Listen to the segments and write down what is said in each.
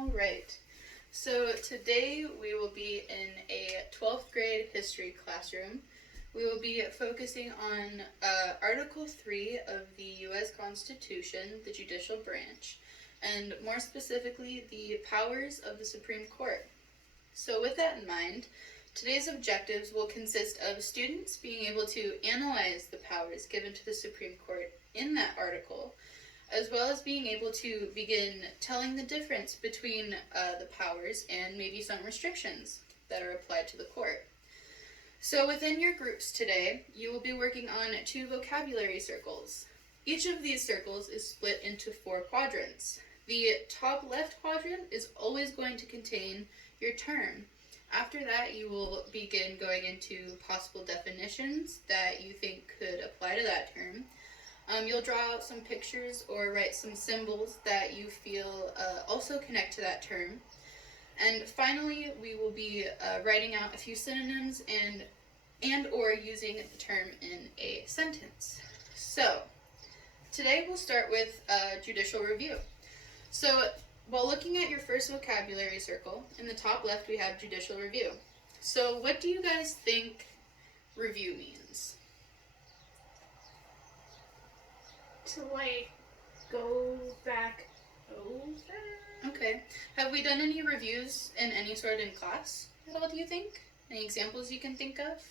All right. So today we will be in a 12th grade history classroom. We will be focusing on Article 3 of the U.S. Constitution, the judicial branch, and more specifically, the powers of the Supreme Court. So with that in mind, today's objectives will consist of students being able to analyze the powers given to the Supreme Court in that article, as well as being able to begin telling the difference between the powers and maybe some restrictions that are applied to the court. So within your groups today, you will be working on 2 vocabulary circles. Each of these circles is split into 4 quadrants. The top left quadrant is always going to contain your term. After that, you will begin going into possible definitions that you think could apply to that term. You'll draw out some pictures or write some symbols that you feel also connect to that term. And finally, we will be writing out a few synonyms and or using the term in a sentence. So, today we'll start with judicial review. So, while looking at your first vocabulary circle, in the top left we have judicial review. So, what do you guys think review means? To go back over. Okay. Have we done any reviews in any sort in class at all, do you think? Any examples you can think of?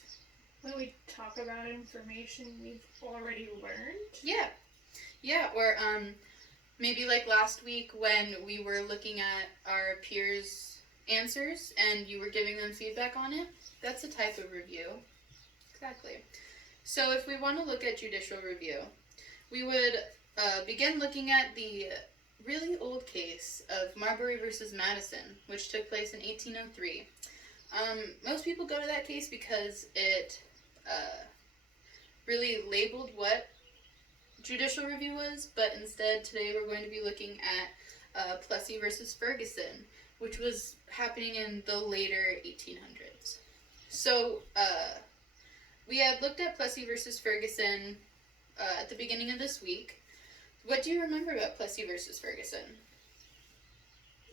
When we talk about information we've already learned. Yeah, or maybe like last week when we were looking at our peers' answers and you were giving them feedback on it. That's a type of review. Exactly. So if we want to look at judicial review, we would begin looking at the really old case of Marbury versus Madison, which took place in 1803. Most people go to that case because it really labeled what judicial review was, but instead today we're going to be looking at Plessy versus Ferguson, which was happening in the later 1800s. So we had looked at Plessy versus Ferguson at the beginning of this week. What do you remember about Plessy versus Ferguson?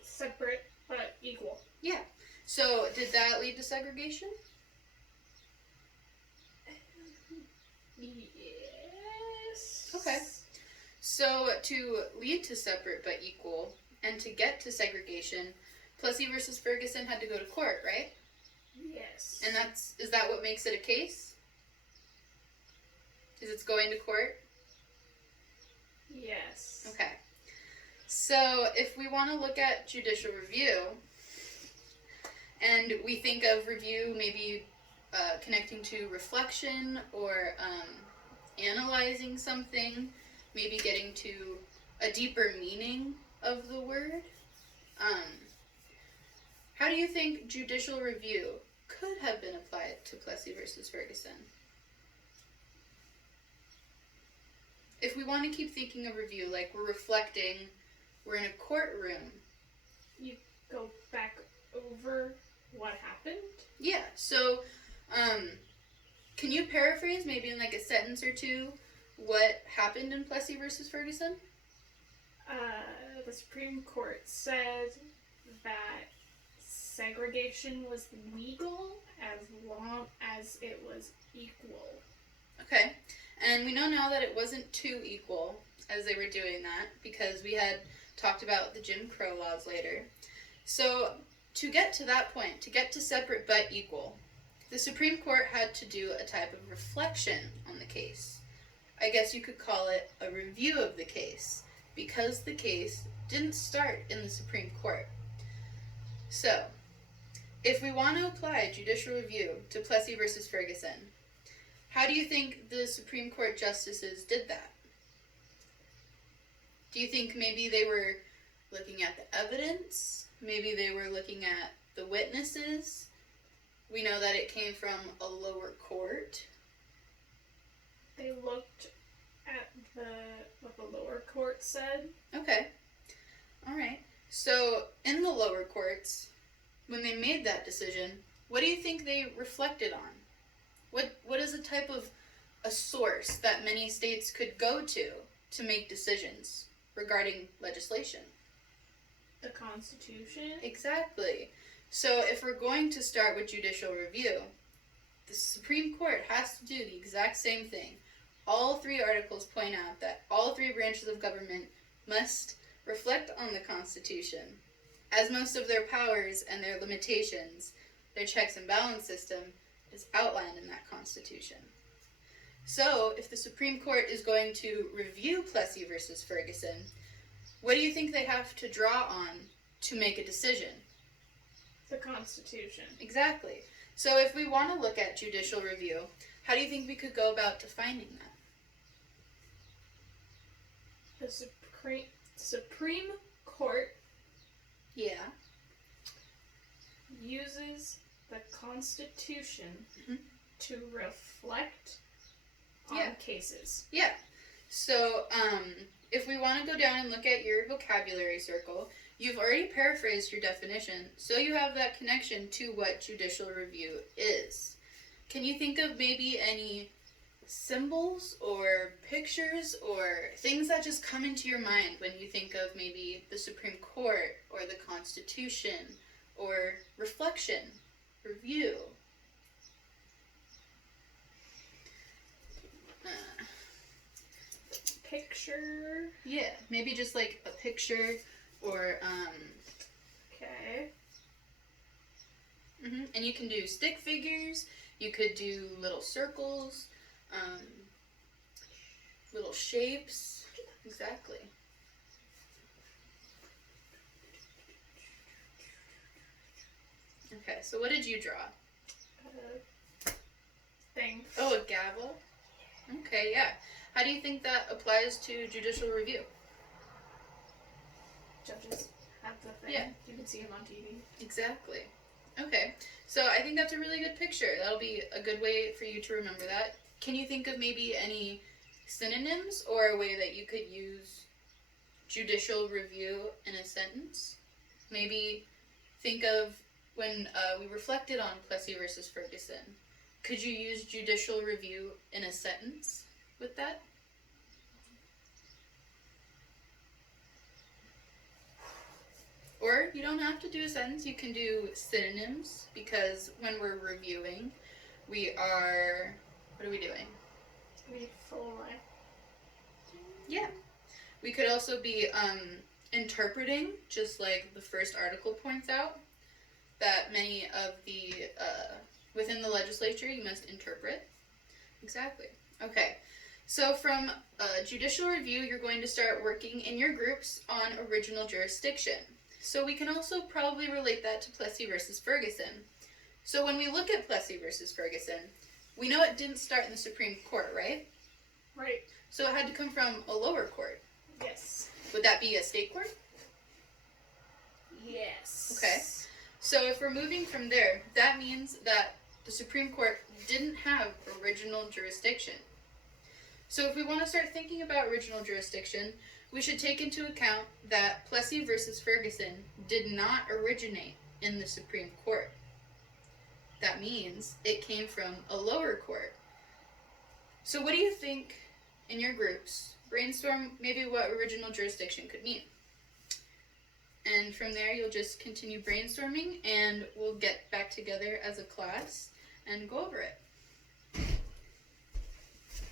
Separate but equal. Yeah. So did that lead to segregation? Yes. Okay. So to lead to separate but equal and to get to segregation, Plessy versus Ferguson had to go to court, right? Yes. And is that what makes it a case? Is it's going to court? Yes. Okay. So if we want to look at judicial review, and we think of review maybe connecting to reflection or analyzing something, maybe getting to a deeper meaning of the word, how do you think judicial review could have been applied to Plessy versus Ferguson? If we want to keep thinking of review, like we're reflecting, we're in a courtroom. You go back over what happened? Yeah, so can you paraphrase maybe in like a sentence or two what happened in Plessy versus Ferguson? The Supreme Court said that segregation was legal as long as it was equal. Okay, and we know now that it wasn't too equal as they were doing that because we had talked about the Jim Crow laws later. So to get to that point, to get to separate but equal, the Supreme Court had to do a type of reflection on the case. I guess you could call it a review of the case because the case didn't start in the Supreme Court. So, if we want to apply judicial review to Plessy versus Ferguson, how do you think the Supreme Court justices did that? Do you think maybe they were looking at the evidence? Maybe they were looking at the witnesses? We know that it came from a lower court. They looked at what the lower court said. Okay. All right. So in the lower courts, when they made that decision, what do you think they reflected on? What is a type of a source that many states could go to make decisions regarding legislation? The Constitution? Exactly. So if we're going to start with judicial review, the Supreme Court has to do the exact same thing. All three articles point out that all three branches of government must reflect on the Constitution, as most of their powers and their limitations, their checks and balance system, is outlined in that Constitution. So, if the Supreme Court is going to review Plessy versus Ferguson, what do you think they have to draw on to make a decision? The Constitution. Exactly. So if we want to look at judicial review, how do you think we could go about defining that? The Supreme Court uses the Constitution to reflect on cases. Yeah. So if we want to go down and look at your vocabulary circle, you've already paraphrased your definition, so you have that connection to what judicial review is. Can you think of maybe any symbols or pictures or things that just come into your mind when you think of maybe the Supreme Court or the Constitution or reflection, review? Picture? Yeah, maybe just like a picture or Okay. And you can do stick figures, you could do little circles, little shapes. Exactly. Okay, so what did you draw? Thing. Oh, a gavel? Okay, yeah. How do you think that applies to judicial review? Judges have the thing. Yeah. You can see them on TV. Exactly. Okay, so I think that's a really good picture. That'll be a good way for you to remember that. Can you think of maybe any synonyms or a way that you could use judicial review in a sentence? Maybe think of when we reflected on Plessy versus Ferguson. Could you use judicial review in a sentence with that? Or you don't have to do a sentence, you can do synonyms, because when we're reviewing, we are, what are we doing? Yeah. We could also be interpreting, just like the first article points out, that many of the, within the legislature, you must interpret. Exactly. Okay. So from judicial review, you're going to start working in your groups on original jurisdiction. So we can also probably relate that to Plessy versus Ferguson. So when we look at Plessy versus Ferguson, we know it didn't start in the Supreme Court, right? Right. So it had to come from a lower court. Yes. Would that be a state court? Yes. Okay. So if we're moving from there, that means that the Supreme Court didn't have original jurisdiction. So if we want to start thinking about original jurisdiction, we should take into account that Plessy versus Ferguson did not originate in the Supreme Court. That means it came from a lower court. So what do you think in your groups? Brainstorm maybe what original jurisdiction could mean. And from there you'll just continue brainstorming and we'll get back together as a class and go over it.